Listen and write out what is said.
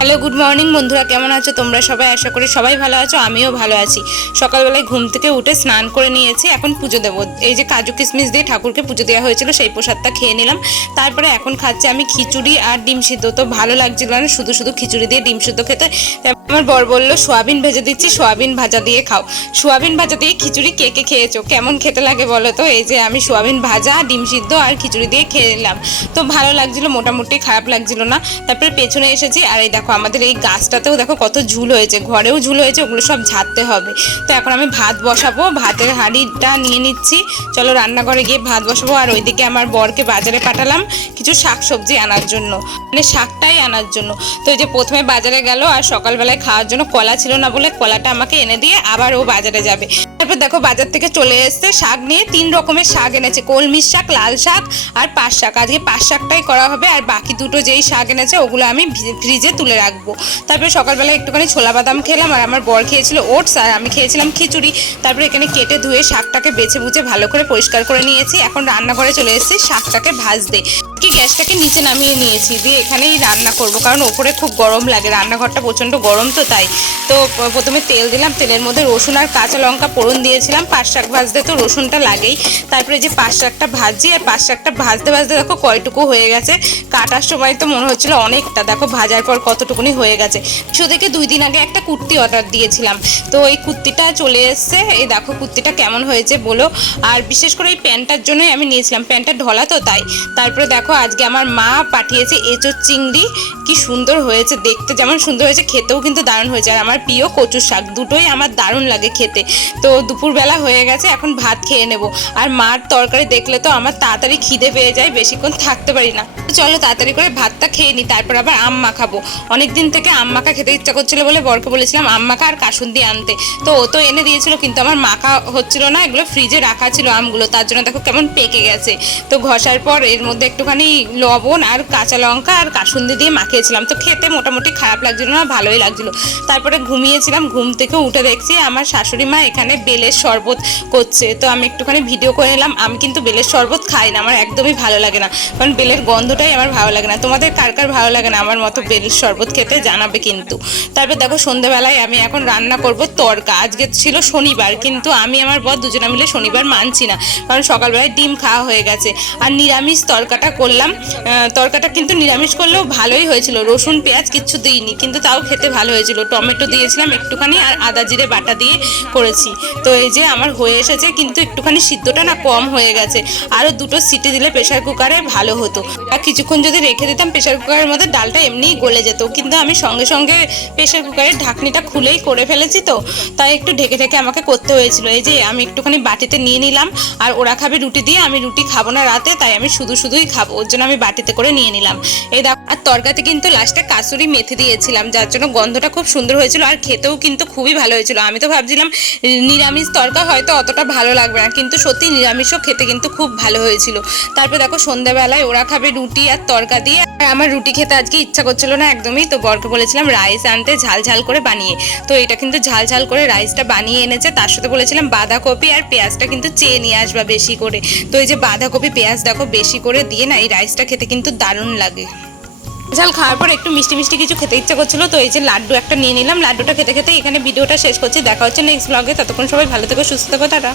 Hello, good morning বন্ধুরা, কেমন আছো তোমরা সবাই? আশা করি সবাই ভালো আছো, আমিও ভালো আছি। সকালবেলায় ঘুম থেকে উঠে স্নান করে নিয়েছি, এখন পুজো দেবো। এই যে কাজু কিশমিশ দিয়ে ঠাকুরকে পুজো দেওয়া হয়েছিল, সেই প্রসাদটা খেয়ে নিলাম। তারপরে এখন খাচ্ছি আমি খিচুড়ি আর ডিম সিদ্ধ। তো ভালো লাগছিল না শুধু শুধু খিচুড়ি দিয়ে ডিম সিদ্ধ খেতে। আমার বর বললো সোয়াবিন ভেজে দিচ্ছি, সোয়াবিন ভাজা দিয়ে খাও। সোয়াবিন ভাজা দিয়ে খিচুড়ি কে কে খেয়েছো, কেমন খেতে লাগে বলো তো? এই যে আমি সোয়াবিন ভাজা, ডিম সিদ্ধ আর খিচুড়ি দিয়ে খেয়ে নিলাম। তো ভালো লাগছিল, মোটামুটি খারাপ লাগছিল না। তারপরে পেছনে এসেছি, আর এই দেখো আমাদের এই গাছটাতেও দেখো কত ঝুল হয়েছে, ঘরেও ঝুল হয়েছে, ওগুলো সব ঝাড়তে হবে। তো এখন আমি ভাত বসাবো, ভাতের হাঁড়িটা নিয়ে নিচ্ছি। চলো রান্নাঘরে গিয়ে ভাত বসাবো। আর ওইদিকে আমার বরকে বাজারে পাঠালাম কিছু শাক সবজি আনার জন্য, মানে শাকটাই আনার জন্য। তো এই যে প্রথমে বাজারে গেল, আর সকালবেলায় খাওয়ার জন্য কলা ছিল না বলে কলাটা আমাকে এনে দিয়ে আবার ও বাজারে যাবে। তারপর দেখো বাজার থেকে চলে এসছে শাক নিয়ে, 3 রকমের শাক এনেছে, কলমির শাক, লাল শাক আর পাট শাক। আজকে পাট শাকটাই করা হবে, আর বাকি দুটো যেই শাক এনেছে ওগুলো আমি ফ্রিজে তুলে রাখবো। তারপরে সকালবেলা একটুখানি ছোলা বাদাম খেলাম, আর আমার বর খেয়েছিল ওটস, আর আমি খেয়েছিলাম খিচুড়ি। তারপরে এখানে কেটে ধুয়ে শাকটাকে বেছে বুঝে ভালো করে পরিষ্কার করে নিয়েছি। এখন রান্নাঘরে চলে এসেছি শাকটাকে ভাজতে। গ্যাসটাকে নিচে নামিয়ে নিয়েছি, দিয়ে এখানেই রান্না করব, কারণ ওপরে খুব গরম লাগে, রান্নাঘরটা প্রচণ্ড গরম তো তাই। তো প্রথমে তেল দিলাম, তেলের মধ্যে রসুন আর কাঁচা লঙ্কা ফোড়ন দিয়েছিলাম। পাট শাক ভাজতে তো রসুনটা লাগেই। তারপরে যে পাট শাকটা ভাজি, আর পাট শাকটা ভাজতে ভাজতে দেখো কয়টুকু হয়ে গেছে। কাটার সময় তো মনে হচ্ছিল অনেকটা, দেখো ভাজার পর কতটুকুনি হয়ে গেছে। শো থেকে 2 দিন আগে একটা কুর্তি অর্ডার দিয়েছিলাম, তো এই কুর্তিটা চলে এসছে। এই দেখো কুর্তিটা কেমন হয়েছে বলো। আর বিশেষ করে এই প্যান্টটার জন্যই আমি নিয়েছিলাম, প্যান্টটা ঢলা তো তাই। তারপরে দেখো আজকে আমার মা পাঠিয়েছে এঁচোড় চিংড়ি, কি সুন্দর হয়েছে দেখতে, যেমন সুন্দর হয়েছে খেতেও কিন্তু দারুণ হয়েছে। আর আমার প্রিয় কচুর শাক, দুটোই আমার দারুণ লাগে খেতে। তো দুপুরবেলা হয়ে গেছে, এখন ভাত খেয়ে নেব। আর মার তরকারি দেখলে তো আমার তাড়াতাড়ি খিদে পেয়ে যায়, বেশিক্ষণ থাকতে পারি না। চলো তাড়াতাড়ি করে ভাতটা খেয়ে নিই, তারপর আবার আম মাখাবো। অনেকদিন থেকে আম মাখা খেতে ইচ্ছা করছিল বলে বরকে বলেছিলাম আম মাখা আর কাসুন্দি আনতে, তো ও তো এনে দিয়েছিল, কিন্তু আমার মাখা হচ্ছিল না। এগুলো ফ্রিজে রাখা ছিল আমগুলো, তার জন্য দেখো কেমন পেকে গেছে। তো ঘষার পর এর মধ্যে একটুখানি লবণ আর কাঁচা লঙ্কা আর কাসুন্দি দিয়ে মাখিয়েছিলাম, তো খেতে মোটামুটি খারাপ লাগছিল না, ভালোই লাগছিল। তারপরে ঘুমিয়েছিলাম, ঘুম থেকে উঠে দেখছি আমার শাশুড়ি মা এখানে বেলের শরবত করছে। তো আমি একটুখানি ভিডিও করে নিলাম। আমি কিন্তু বেলের শরবত খাই না, আমার একদমই ভালো লাগে না, কারণ বেলের গন্ধটাই আমার ভালো লাগে না। তোমাদের কার কার ভালো লাগে না আমার মতো বেলের শরবত খেতে, জানাবে কিন্তু। তারপর দেখো সন্ধ্যেবেলায় আমি এখন রান্না করব তড়কা। আজকে ছিল শনিবার, কিন্তু আমি আমার বর দুজনে মিলে শনিবার মানছি না, কারণ সকালবেলায় ডিম খাওয়া হয়ে গেছে। আর নিরামিষ তড়কাটা করলাম। তড়কাটা কিন্তু নিরামিষ করলেও ভালোই হয়েছিল, রসুন পেঁয়াজ কিচ্ছু দিইনি, কিন্তু তাও খেতে ভালো হয়েছিল। টমেটো দিয়েছিলাম একটুখানি, আর আদা জিরে বাটা দিয়ে করেছি। তো এই যে আমার হয়ে এসেছে, কিন্তু একটুখানি সিদ্ধটা না কম হয়ে গেছে, আরও 2টো সিটি দিলে প্রেশার কুকারে ভালো হতো। আর কিছুক্ষণ যদি রেখে দিতাম প্রেশার কুকারের মধ্যে, ডালটা এমনিই গলে যেত। কিন্তু আমি সঙ্গে সঙ্গে প্রেশার কুকারের ঢাকনিটা খুলেই করে ফেলেছি, তো তাই একটু ঢেকে ঢেকে আমাকে করতে হয়েছিল। এই যে আমি একটুখানি বাটিতে নিয়ে নিলাম, আর ওরা খাবে রুটি দিয়ে, আমি রুটি খাবো না রাতে, তাই আমি শুধুই খাবো, ওর জন্য আমি বাটিতে করে নিয়ে নিলাম। এই দেখো, আর তরকারিতে কিন্তু লাস্টে কাসুরি মেথি দিয়েছিলাম, যার জন্য গন্ধটা খুব সুন্দর হয়েছিল, আর খেতেও কিন্তু খুবই ভালো হয়েছিল। আমি তো ভাবছিলাম নিরামিষ তরকা হয়তো অতটা ভালো লাগবে না, কিন্তু সত্যি নিরামিষও খেতে কিন্তু খুব ভালো হয়েছিল। তারপর দেখো সন্ধ্যাবেলায় ওরা খাবে রুটি আর তরকা দিয়ে, আর আমার রুটি খেতে আজকে ইচ্ছা করছিল না একদমই। তো বরকে বলেছিলাম রাইস আনতে ঝাল ঝাল করে বানিয়ে, তো এটা কিন্তু ঝাল ঝাল করে রাইসটা বানিয়ে এনেছে। তার সাথে বলেছিলাম বাঁধাকপি আর পেঁয়াজটা কিন্তু চেয়ে নিয়ে আসবা বেশি করে। তো এই যে বাঁধাকপি পেঁয়াজ দেখো বেশি করে দিয়ে না, এই রাইসটা খেতে কিন্তু দারুণ লাগে। ঝাল খাওয়ার পর একটু মিষ্টি মিষ্টি কিছু খেতে ইচ্ছা করছিল, তো এই যে লাড্ডু একটা নিয়ে নিলাম। লাড্ডুটা খেতে খেতে এখানে ভিডিওটা শেষ করছি, দেখা হচ্ছে নেক্সট ব্লগে। ততক্ষণ সবাই ভালো থেকো, সুস্থ থেকো, টাটা।